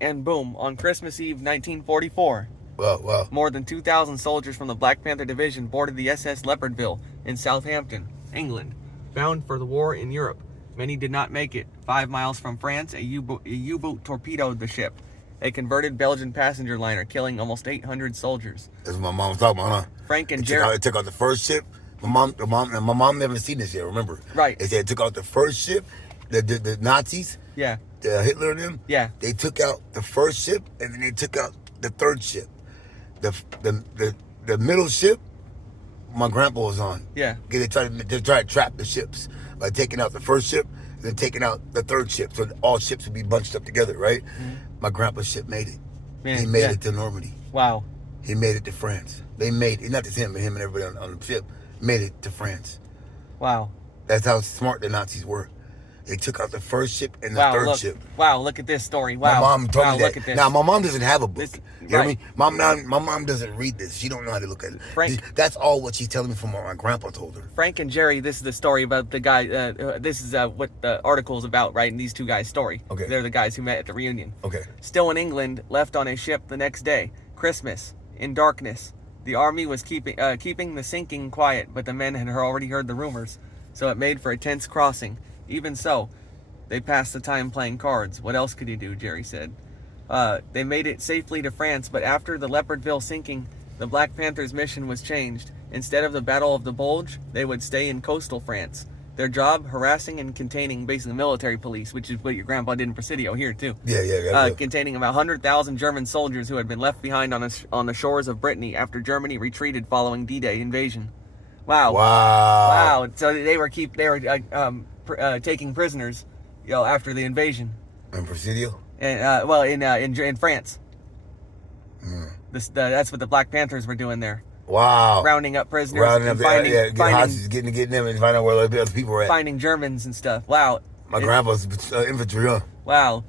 And boom, on Christmas Eve 1944, Wow. more than 2,000 soldiers from the Black Panther Division boarded the SS Leopardville in Southampton, England, bound for the war in Europe. Many did not make it. 5 miles from France, a U-boat torpedoed the ship, a converted Belgian passenger liner, killing almost 800 soldiers. That's what my mom was talking about, huh? Frank and Jerry. It took out the first ship. My mom never seen this yet, remember? Right. They said it took out the first ship, the Nazis, Yeah. Hitler and them. Yeah. They took out the first ship, and then they took out the third ship. The middle ship, my grandpa was on. Yeah. Because they tried to trap the ships by taking out the first ship and then taking out the third ship, so all ships would be bunched up together, right? Mm-hmm. My grandpa's ship made it. Man, he made it to Normandy. Wow. He made it to France. They made it, not just him, but him and everybody on the ship made it to France. Wow. That's how smart the Nazis were. They took out the first ship and the third ship. Wow, look at this story. Wow. My mom told me that. Look at this. Now, my mom doesn't have a book. You hear me? My mom doesn't read this. She don't know how to look at it. Frank, that's all what she's telling me from what my grandpa told her. Frank and Jerry, this is the story about the guy. This is what the article is about, right? And these two guys' story. Okay. They're the guys who met at the reunion. Okay. Still in England, left on a ship the next day. Christmas, in darkness. The army was keeping the sinking quiet, but the men had already heard the rumors, so it made for a tense crossing. Even so, they passed the time playing cards. What else could you do, Jerry said. They made it safely to France, but after the Leopardville sinking, the Black Panthers' mission was changed. Instead of the Battle of the Bulge, they would stay in coastal France. Their job, harassing and containing basically military police, which is what your grandpa did in Presidio here, too. Yeah. Containing about 100,000 German soldiers who had been left behind on the shores of Brittany after Germany retreated following D-Day invasion. Wow. So they were taking prisoners, after the invasion. In Presidio? And in France. That's what the Black Panthers were doing there. Wow. Rounding up prisoners and finding them and find out where the other people were at. Finding Germans and stuff. Wow. My grandpa's infantry, huh? Wow.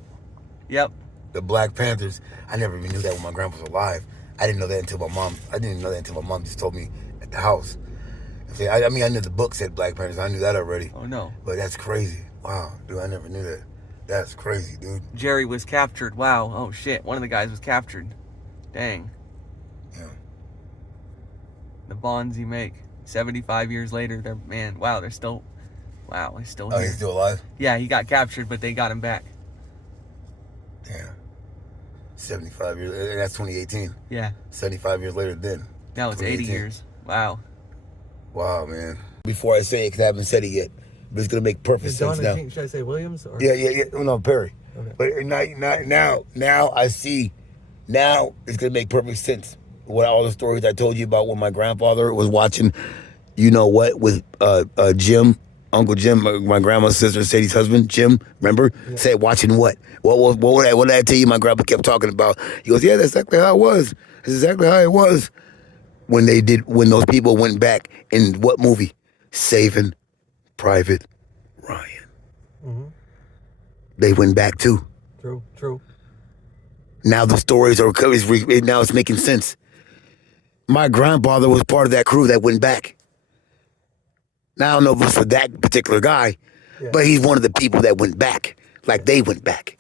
Yep. The Black Panthers. I never even knew that when my grandpa was alive. I didn't know that until my mom just told me at the house. I knew the book said Black Panthers. I knew that already. Oh, no. But that's crazy. Wow. Dude, I never knew that. That's crazy, dude. Jerry was captured. Wow. Oh, shit. One of the guys was captured. Dang. Yeah. The bonds you make 75 years later, they're still here. Oh, he's still alive? Yeah, he got captured, but they got him back. Damn. 75 years, and that's 2018. Yeah. 75 years later then. Now it's 80 years. Wow. Wow, man. Before I say it, because I haven't said it yet, but it's going to make perfect sense now. Should I say Williams? Or? Yeah. No, Perry. Okay. But now I see, now it's going to make perfect sense. What all the stories I told you about when my grandfather was watching, with Jim, Uncle Jim, my grandma's sister, Sadie's husband, Jim, remember? Yeah. Said watching what? What did I tell you my grandpa kept talking about? He goes, yeah, that's exactly how it was. That's exactly how it was. When those people went back in what movie? Saving Private Ryan. Mm-hmm. They went back too. True. Now the stories now it's making sense. My grandfather was part of that crew that went back. Now I don't know if it was for that particular guy, but he's one of the people that went back. Like they went back.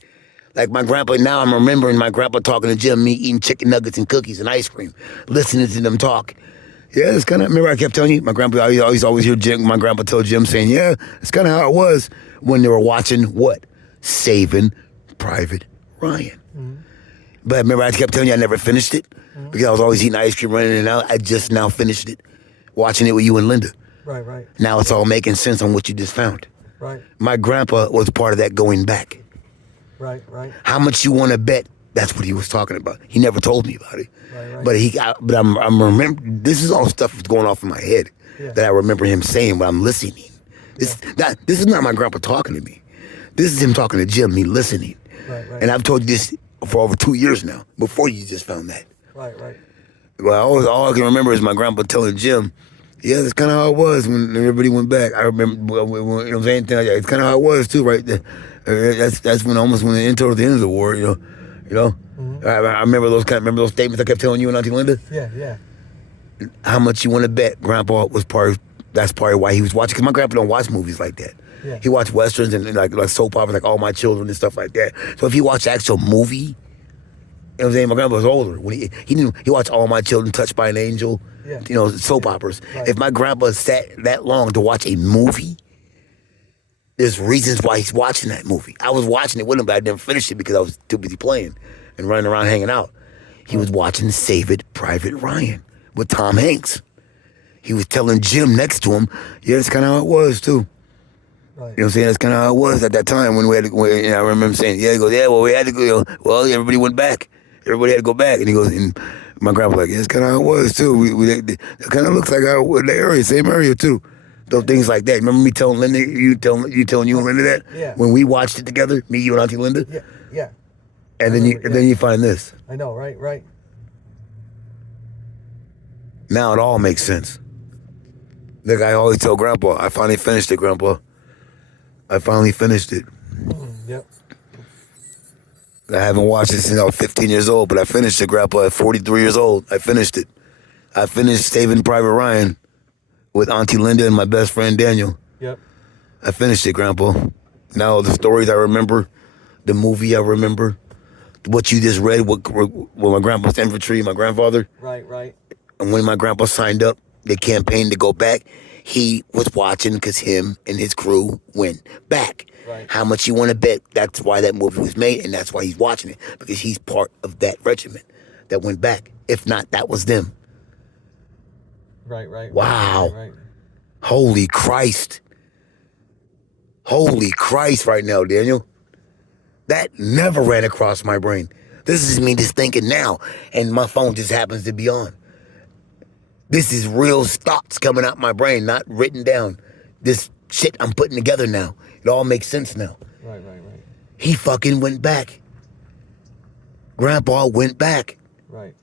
Like my grandpa, now I'm remembering my grandpa talking to Jim, me eating chicken nuggets and cookies and ice cream, listening to them talk. Yeah, it's kind of, remember I kept telling you, my grandpa, I always hear my grandpa tell Jim saying, yeah, it's kind of how it was when they were watching what? Saving Private Ryan. Mm-hmm. But remember I kept telling you I never finished it because I was always eating ice cream running in and out. I just now finished it, watching it with you and Linda. Right. Now it's all making sense on what you just found. Right. My grandpa was part of that going back. Right. How much you want to bet? That's what he was talking about. He never told me about it. Right. But I'm remember. This is all stuff that's going off in my head that I remember him saying when I'm listening. This is not my grandpa talking to me. This is him talking to Jim, me listening. Right. And I've told you this for over 2 years now. Before you just found that. Right. Well, all I can remember is my grandpa telling Jim, yeah, that's kind of how it was when everybody went back. I remember, it's kind of how it was too, right? That's when they entered the end of the war, Mm-hmm. I remember those statements I kept telling you and Auntie Linda. Yeah. How much you want to bet Grandpa was that's part of why he was watching, because my grandpa don't watch movies like that. Yeah. He watched westerns and like soap operas, like All My Children and stuff like that. So if he watched the actual movie, what I'm saying? My grandpa was older. When he watched All My Children, Touched by an Angel, Yeah. Soap operas. Right. If my grandpa sat that long to watch a movie, there's reasons why he's watching that movie. I was watching it with him, but I didn't finish it because I was too busy playing and running around hanging out. He was watching Save It, Private Ryan with Tom Hanks. He was telling Jim next to him, yeah, that's kind of how it was, too. Right. You know what I'm saying? That's kind of how it was at that time when we had to go. I remember him saying, yeah, he goes, yeah, well, we had to go. Well, everybody went back. Everybody had to go back. And he goes, and my grandpa like, yeah, that's kind of how it was, too. It kind of looks like how it was, the area, same area, too. Those things like that. Remember me telling Linda, you telling you and Linda that? Yeah. When we watched it together, me, you, and Auntie Linda? Yeah. Yeah. And then you find this. I know, right? Right. Now it all makes sense. Like I always tell Grandpa, I finally finished it, Grandpa. I finally finished it. Yep. I haven't watched it since I was 15 years old, but I finished it, Grandpa, at 43 years old. I finished it. I finished Saving Private Ryan with Auntie Linda and my best friend Daniel. Yep. I finished it, Grandpa. Now the stories I remember, the movie I remember, what you just read, what my grandpa's infantry, my grandfather. Right. Right. And when my grandpa signed up, the campaign to go back, he was watching because him and his crew went back. Right. How much you want to bet? That's why that movie was made, and that's why he's watching it, because he's part of that regiment that went back. If not, that was them. Right. Right. Wow. Right. Holy Christ. Holy Christ right now, Daniel. That never ran across my brain. This is me just thinking now, and my phone just happens to be on. This is real thoughts coming out my brain, not written down. This shit I'm putting together now. It all makes sense now. Right. Right. Right. He fucking went back. Grandpa went back. Right.